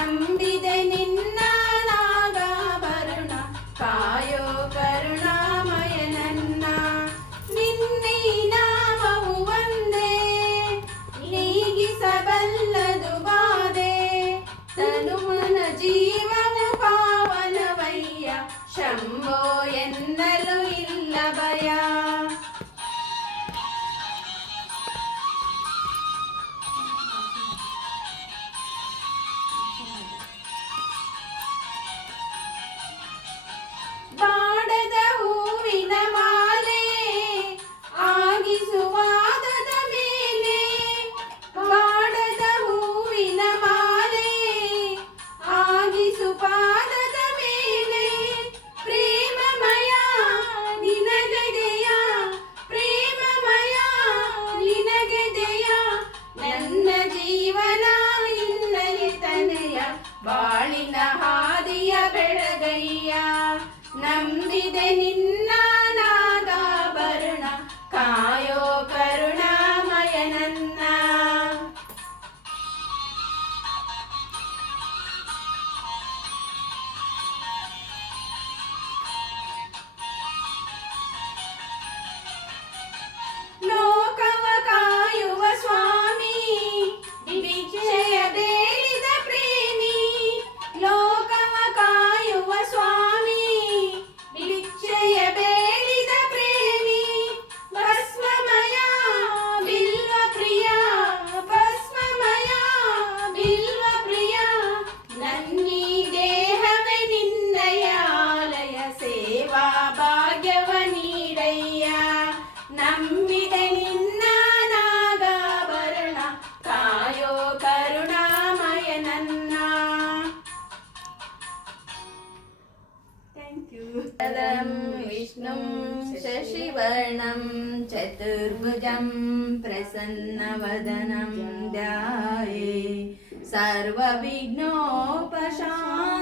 நம்பிதை ಬಾಳಿನ ಹಾದಿಯ ಬೆಳಗಯ್ಯ ನಂಬಿದೆ ನಿನ್ನ यो करुणामय नन्ना तू तदं विष्णुं शशिवर्णं चतुर्भुजम् प्रसन्नवदनं द्याये सर्वविघ्नोपशा